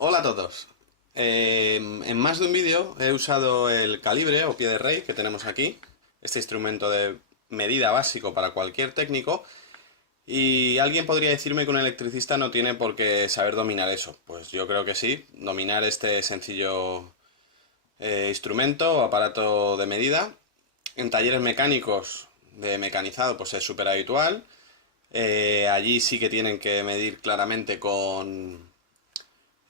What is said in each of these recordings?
Hola a todos. En más de un vídeo he usado el calibre o pie de rey que tenemos aquí, este instrumento de medida básico para cualquier técnico, y alguien podría decirme que un electricista no tiene por qué saber dominar eso. Pues yo creo que sí, dominar este sencillo instrumento o aparato de medida. En talleres mecánicos de mecanizado pues es súper habitual. Allí sí que tienen que medir claramente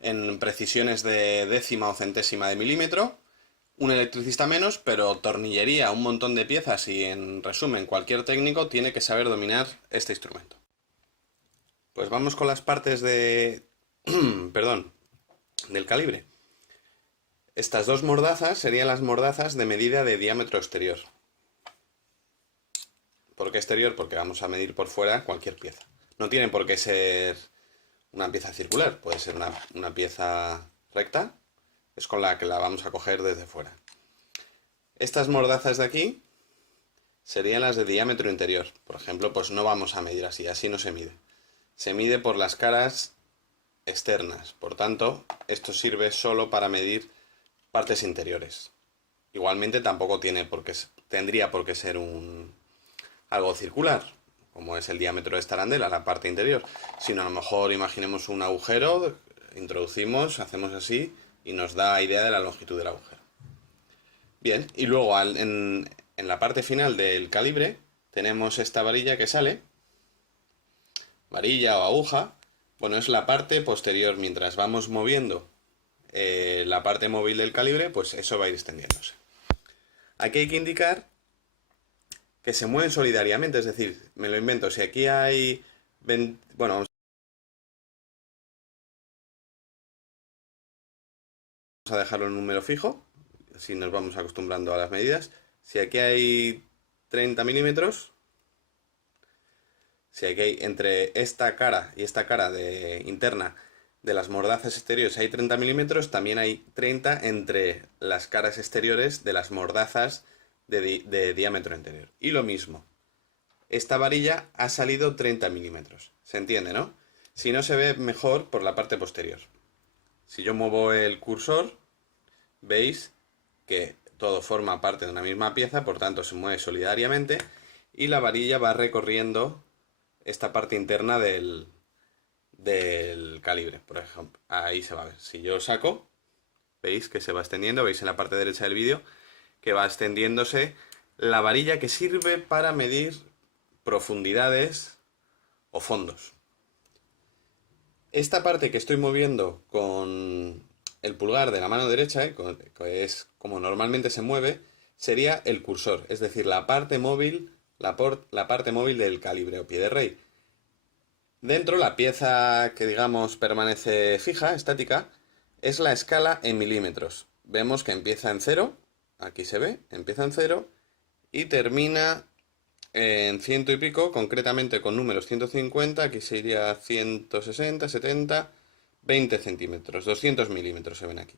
en precisiones de décima o centésima de milímetro. Un electricista menos, pero tornillería, un montón de piezas y en resumen cualquier técnico tiene que saber dominar este instrumento. Pues vamos con las partes de... perdón, del calibre. Estas dos mordazas serían las mordazas de medida de diámetro exterior. ¿Por qué exterior? Porque vamos a medir por fuera cualquier pieza. No tiene por qué ser una pieza circular, puede ser una pieza recta, es con la que la vamos a coger desde fuera. Estas mordazas de aquí serían las de diámetro interior. Por ejemplo, pues no vamos a medir así, así no se mide. Se mide por las caras externas, por tanto, esto sirve solo para medir partes interiores. Igualmente tampoco tendría por qué ser algo circular, como es el diámetro de esta arandela, la parte interior, sino a lo mejor imaginemos un agujero, introducimos, hacemos así y nos da idea de la longitud del agujero. Bien, y luego en la parte final del calibre tenemos esta varilla que sale, varilla o aguja, bueno, es la parte posterior, mientras vamos moviendo la parte móvil del calibre, pues eso va a ir extendiéndose. Aquí hay que indicar que se mueven solidariamente, es decir, me lo invento, si aquí hay... Bueno, vamos a dejarlo en un número fijo, así nos vamos acostumbrando a las medidas. Si aquí hay 30 milímetros, si aquí hay entre esta cara y esta cara interna de las mordazas exteriores hay 30 milímetros, también hay 30 entre las caras exteriores de las mordazas de diámetro interior. Y lo mismo, esta varilla ha salido 30 milímetros. ¿Se entiende, no? Si no, se ve mejor por la parte posterior. Si yo muevo el cursor, veis que todo forma parte de una misma pieza, por tanto se mueve solidariamente y la varilla va recorriendo esta parte interna del calibre, por ejemplo. Ahí se va a ver. Si yo saco, veis que se va extendiendo, veis en la parte derecha del vídeo que va extendiéndose la varilla que sirve para medir profundidades o fondos. Esta parte que estoy moviendo con el pulgar de la mano derecha, que es como normalmente se mueve, sería el cursor, es decir, la parte móvil, la parte móvil del calibre o pie de rey. Dentro, la pieza que digamos permanece fija, estática, es la escala en milímetros. Vemos que empieza en 0, aquí se ve, empieza en 0 y termina en ciento y pico, concretamente con números 150, aquí se iría 160, 70, 20 centímetros, 200 milímetros se ven aquí.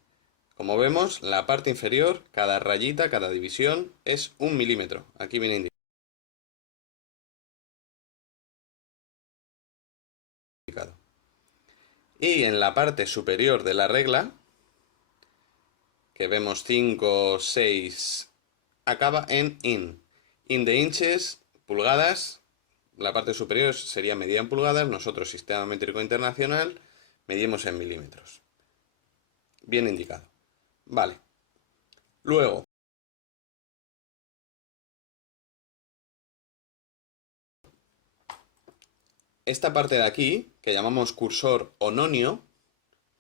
Como vemos, la parte inferior, cada rayita, cada división es 1 milímetro. Aquí viene indicado. Y en la parte superior de la regla, que vemos 5, 6, acaba en in. In de inches, pulgadas, la parte superior sería medida en pulgadas, nosotros, Sistema Métrico Internacional, medimos en milímetros. Bien indicado. Vale. Luego, esta parte de aquí, que llamamos cursor o nonio,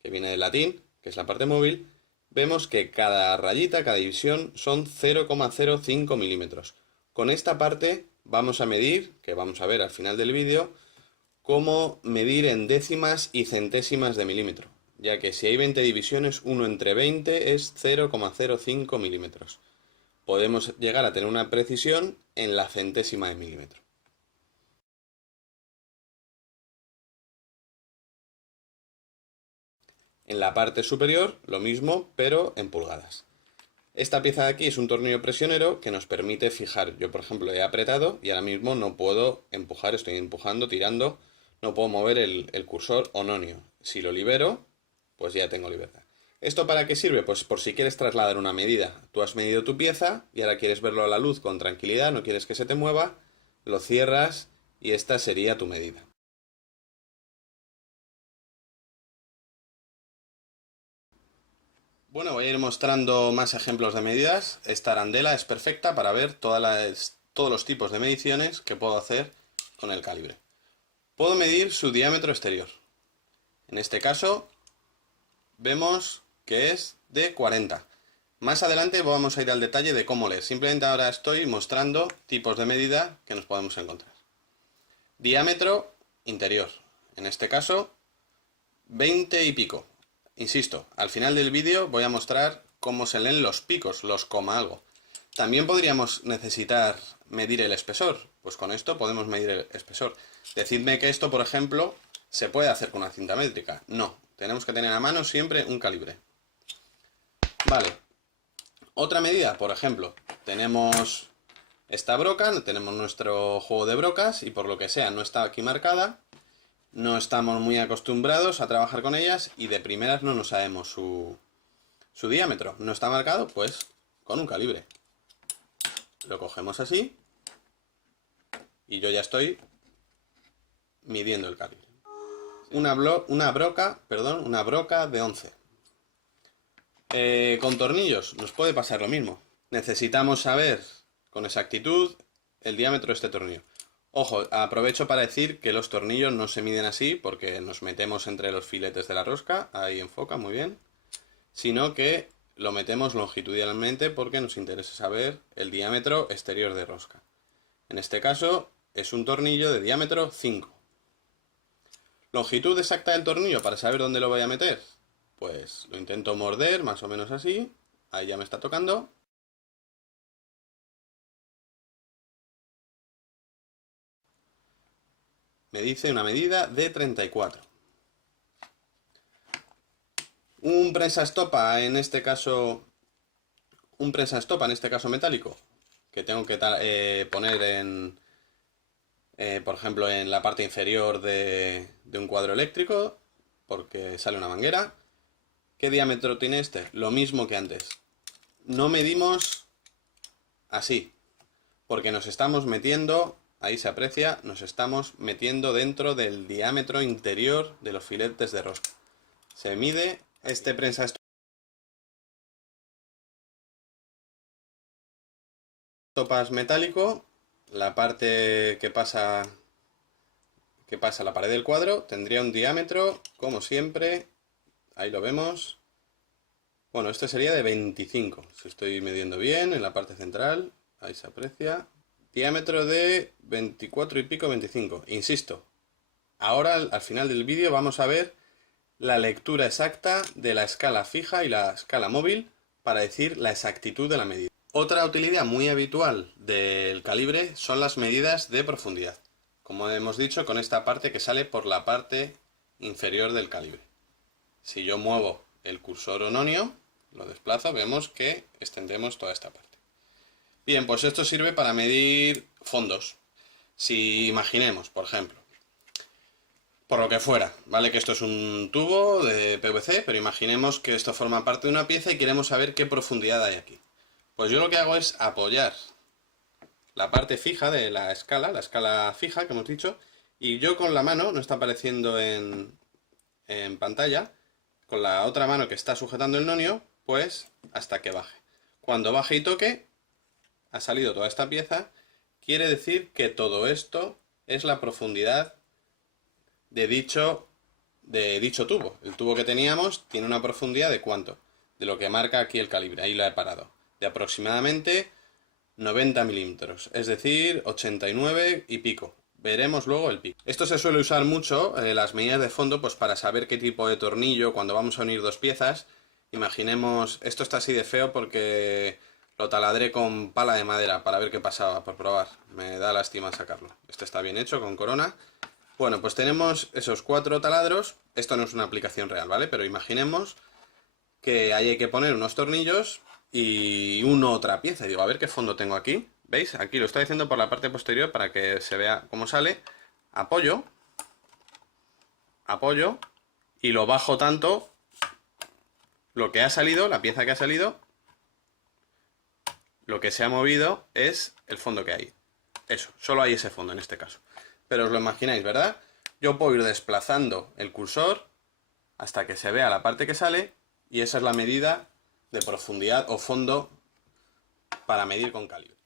que viene del latín, que es la parte móvil, vemos que cada rayita, cada división son 0,05 milímetros. Con esta parte vamos a medir, que vamos a ver al final del vídeo, cómo medir en décimas y centésimas de milímetro, ya que si hay 20 divisiones, 1 entre 20 es 0,05 milímetros. Podemos llegar a tener una precisión en la centésima de milímetro. En la parte superior, lo mismo, pero en pulgadas. Esta pieza de aquí es un tornillo presionero que nos permite fijar. Yo, por ejemplo, he apretado y ahora mismo no puedo empujar, estoy empujando, tirando, no puedo mover el cursor o nonio. Si lo libero, pues ya tengo libertad. ¿Esto para qué sirve? Pues por si quieres trasladar una medida. Tú has medido tu pieza y ahora quieres verlo a la luz con tranquilidad, no quieres que se te mueva, lo cierras y esta sería tu medida. Bueno, voy a ir mostrando más ejemplos de medidas. Esta arandela es perfecta para ver todos los tipos de mediciones que puedo hacer con el calibre. Puedo medir su diámetro exterior. En este caso, vemos que es de 40. Más adelante vamos a ir al detalle de cómo leer. Simplemente ahora estoy mostrando tipos de medida que nos podemos encontrar. Diámetro interior. En este caso, 20 y pico. Insisto, al final del vídeo voy a mostrar cómo se leen los picos, los coma algo. También podríamos necesitar medir el espesor. Pues con esto podemos medir el espesor. Decidme que esto, por ejemplo, se puede hacer con una cinta métrica. No, tenemos que tener a mano siempre un calibre. Vale. Otra medida, por ejemplo, tenemos esta broca, tenemos nuestro juego de brocas y por lo que sea no está aquí marcada. No estamos muy acostumbrados a trabajar con ellas y de primeras no nos sabemos su diámetro. No está marcado, pues con un calibre. Lo cogemos así y yo ya estoy midiendo el calibre. Una broca de 11. Con tornillos nos puede pasar lo mismo. Necesitamos saber con exactitud el diámetro de este tornillo. Ojo, aprovecho para decir que los tornillos no se miden así porque nos metemos entre los filetes de la rosca, ahí enfoca, muy bien, sino que lo metemos longitudinalmente porque nos interesa saber el diámetro exterior de rosca. En este caso es un tornillo de diámetro 5. Longitud exacta del tornillo para saber dónde lo voy a meter. Pues lo intento morder más o menos así, ahí ya me está tocando. Me dice una medida de 34. Un prensa estopa, en este caso metálico, que tengo que poner por ejemplo, en la parte inferior de un cuadro eléctrico, porque sale una manguera. ¿Qué diámetro tiene este? Lo mismo que antes. No medimos así, porque nos estamos metiendo, ahí se aprecia, nos estamos metiendo dentro del diámetro interior de los filetes de rosca. Se mide este prensa estopas metálico, la parte que pasa la pared del cuadro, tendría un diámetro, como siempre, ahí lo vemos. Bueno, este sería de 25, si estoy midiendo bien, en la parte central, ahí se aprecia. Diámetro de 24 y pico, 25. Insisto, ahora al final del vídeo vamos a ver la lectura exacta de la escala fija y la escala móvil para decir la exactitud de la medida. Otra utilidad muy habitual del calibre son las medidas de profundidad. Como hemos dicho, con esta parte que sale por la parte inferior del calibre. Si yo muevo el cursor o nonio, lo desplazo, vemos que extendemos toda esta parte. Bien, pues esto sirve para medir fondos. Si imaginemos, por ejemplo, por lo que fuera, ¿vale? Que esto es un tubo de PVC, pero imaginemos que esto forma parte de una pieza y queremos saber qué profundidad hay aquí. Pues yo lo que hago es apoyar la parte fija de la escala fija que hemos dicho, y yo con la mano, no está apareciendo en pantalla, con la otra mano que está sujetando el nonio, pues hasta que baje. Cuando baje y toque, ha salido toda esta pieza, quiere decir que todo esto es la profundidad de dicho tubo. El tubo que teníamos tiene una profundidad de ¿cuánto? De lo que marca aquí el calibre, ahí lo he parado. De aproximadamente 90 milímetros, es decir, 89 y pico. Veremos luego el pico. Esto se suele usar mucho, las medidas de fondo, pues para saber qué tipo de tornillo, cuando vamos a unir dos piezas. Imaginemos, esto está así de feo porque lo taladré con pala de madera para ver qué pasaba, por probar. Me da lástima sacarlo. Este está bien hecho, con corona. Bueno, pues tenemos esos 4 taladros. Esto no es una aplicación real, ¿vale? Pero imaginemos que ahí hay que poner unos tornillos y otra pieza. Y digo, a ver qué fondo tengo aquí. ¿Veis? Aquí lo estoy haciendo por la parte posterior para que se vea cómo sale. Apoyo. Y lo bajo tanto lo que ha salido, la pieza que ha salido, lo que se ha movido es el fondo que hay. Eso, solo hay ese fondo en este caso. Pero os lo imagináis, ¿verdad? Yo puedo ir desplazando el cursor hasta que se vea la parte que sale y esa es la medida de profundidad o fondo para medir con calibre.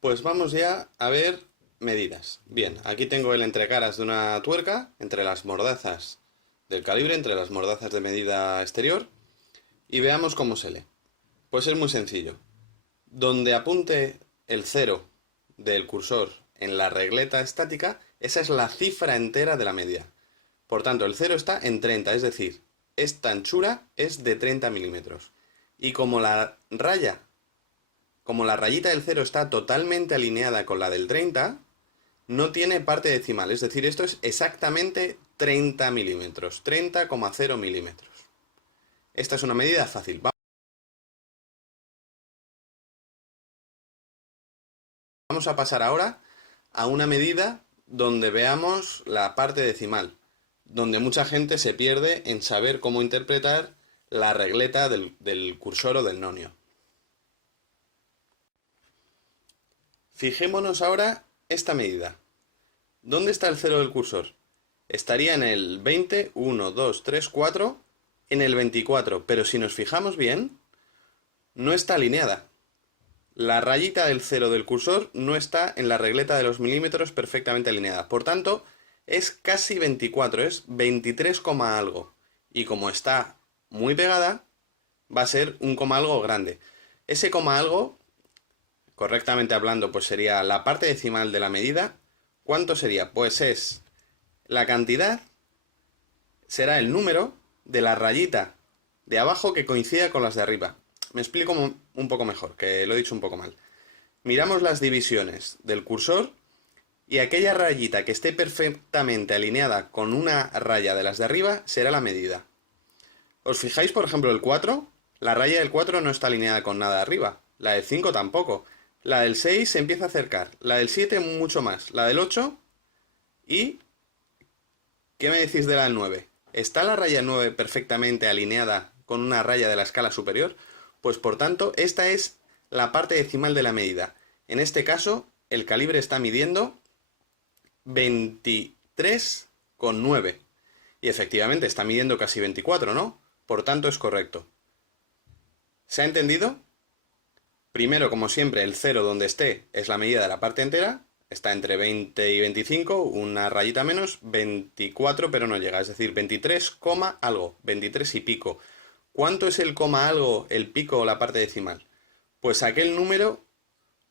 Pues vamos ya a ver medidas. Bien, aquí tengo el entrecaras de una tuerca entre las mordazas del calibre, entre las mordazas de medida exterior y veamos cómo se lee. Pues es muy sencillo. Donde apunte el 0 del cursor en la regleta estática, esa es la cifra entera de la medida. Por tanto, el 0 está en 30, es decir, esta anchura es de 30 milímetros. Y como la rayita del 0 está totalmente alineada con la del 30, no tiene parte decimal, es decir, esto es exactamente 30 milímetros, 30,0 milímetros. Esta es una medida fácil. Vamos a pasar ahora a una medida donde veamos la parte decimal, donde mucha gente se pierde en saber cómo interpretar la regleta del cursor o del nonio. Fijémonos ahora esta medida. ¿Dónde está el 0 del cursor? Estaría en el 20, 1, 2, 3, 4, en el 24, pero si nos fijamos bien, no está alineada. La rayita del 0 del cursor no está en la regleta de los milímetros perfectamente alineada. Por tanto, es casi 24, es 23, algo. Y como está muy pegada, va a ser un coma algo grande. Ese coma algo, correctamente hablando, pues sería la parte decimal de la medida. ¿Cuánto sería? Pues es la cantidad, será el número de la rayita de abajo que coincida con las de arriba. Me explico un poco mejor, que lo he dicho un poco mal. Miramos las divisiones del cursor y aquella rayita que esté perfectamente alineada con una raya de las de arriba será la medida. ¿Os fijáis, por ejemplo, el 4? La raya del 4 no está alineada con nada de arriba. La del 5 tampoco. La del 6 se empieza a acercar. La del 7 mucho más. La del 8 y... ¿qué me decís de la del 9? ¿Está la raya 9 perfectamente alineada con una raya de la escala superior? Pues por tanto, esta es la parte decimal de la medida. En este caso, el calibre está midiendo 23,9. Y efectivamente está midiendo casi 24, ¿no? Por tanto, es correcto. ¿Se ha entendido? Primero, como siempre, el 0 donde esté es la medida de la parte entera. Está entre 20 y 25, una rayita menos, 24 pero no llega, es decir, 23, algo, 23 y pico. ¿Cuánto es el coma algo, el pico o la parte decimal? Pues aquel número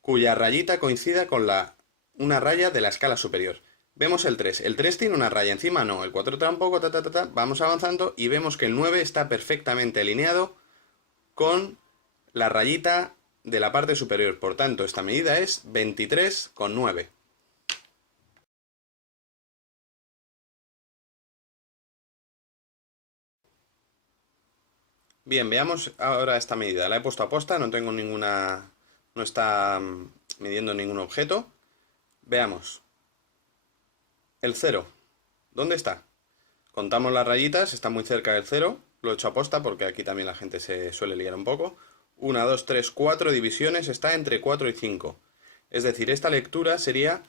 cuya rayita coincida con una raya de la escala superior. Vemos el 3. ¿El 3 tiene una raya encima? No. El 4 tampoco, Vamos avanzando y vemos que el 9 está perfectamente alineado con la rayita de la parte superior. Por tanto, esta medida es 23,9. Bien, veamos ahora esta medida. La he puesto a posta, no tengo ninguna... no está midiendo ningún objeto. Veamos. El 0. ¿Dónde está? Contamos las rayitas, está muy cerca del 0. Lo he hecho a posta porque aquí también la gente se suele liar un poco. 1, 2, 3, 4 divisiones, está entre 4 y 5. Es decir, esta lectura sería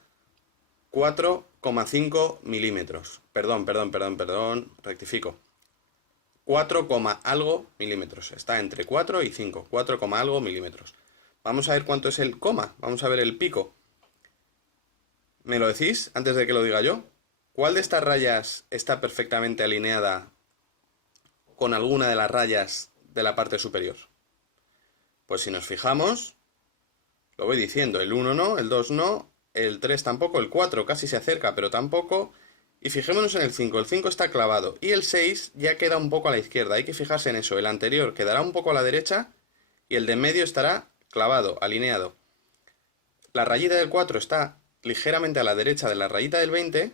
4,5 milímetros. Perdón, rectifico. 4, algo milímetros. Está entre 4 y 5. 4, algo milímetros. Vamos a ver cuánto es el coma. Vamos a ver el pico. ¿Me lo decís antes de que lo diga yo? ¿Cuál de estas rayas está perfectamente alineada con alguna de las rayas de la parte superior? Pues si nos fijamos, lo voy diciendo, el 1 no, el 2 no, el 3 tampoco, el 4 casi se acerca, pero tampoco. Y fijémonos en el 5 está clavado. Y el 6 ya queda un poco a la izquierda, hay que fijarse en eso. El anterior quedará un poco a la derecha y el de en medio estará clavado, alineado. La rayita del 4 está ligeramente a la derecha de la rayita del 20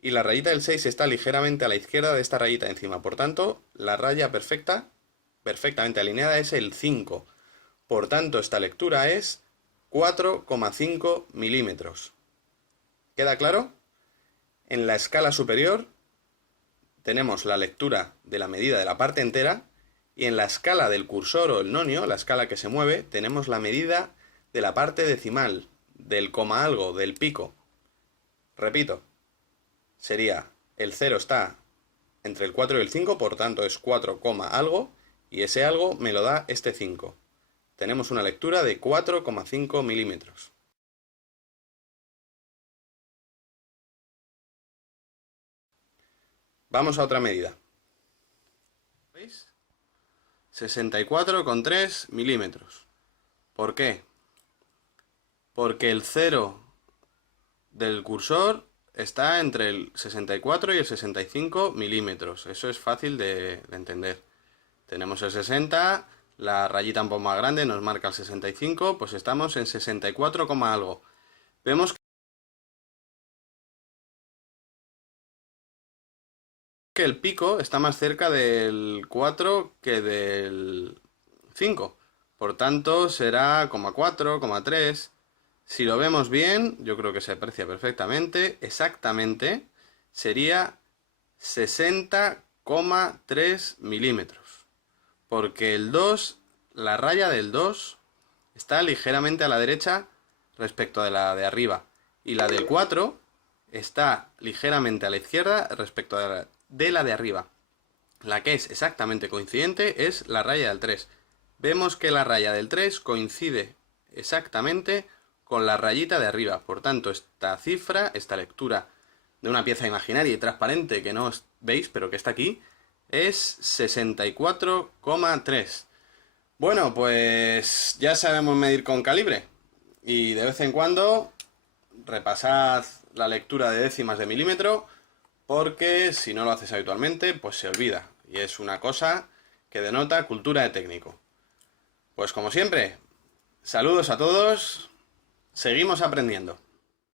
y la rayita del 6 está ligeramente a la izquierda de esta rayita de encima. Por tanto, la raya perfectamente alineada es el 5. Por tanto, esta lectura es 4,5 milímetros. ¿Queda claro? En la escala superior tenemos la lectura de la medida de la parte entera Y en la escala del cursor o el nonio, la escala que se mueve, tenemos la medida de la parte decimal, del coma algo, del pico. Repito, sería el 0 está entre el 4 y el 5, por tanto es 4, algo, y ese algo me lo da este 5. Tenemos una lectura de 4,5 milímetros. Vamos a otra medida. ¿Veis? 64,3 milímetros. ¿Por qué? Porque el 0 del cursor está entre el 64 y el 65 milímetros. Eso es fácil de entender. Tenemos el 60, la rayita un poco más grande nos marca el 65, pues estamos en 64, algo. Vemos que el pico está más cerca del 4 que del 5. Por tanto, será 4, 3. Si lo vemos bien, yo creo que se aprecia perfectamente, exactamente, sería 60,3 milímetros. Porque el 2, la raya del 2, está ligeramente a la derecha respecto de la de arriba. Y la del 4 está ligeramente a la izquierda respecto de la de arriba. La que es exactamente coincidente es la raya del 3. Vemos que la raya del 3 coincide exactamente con la rayita de arriba. Por tanto, esta cifra, esta lectura de una pieza imaginaria y transparente que no veis, pero que está aquí, es 64,3. Bueno, pues ya sabemos medir con calibre. Y de vez en cuando repasad la lectura de décimas de milímetro, porque si no lo haces habitualmente, pues se olvida. Y es una cosa que denota cultura de técnico. Pues como siempre, saludos a todos, seguimos aprendiendo.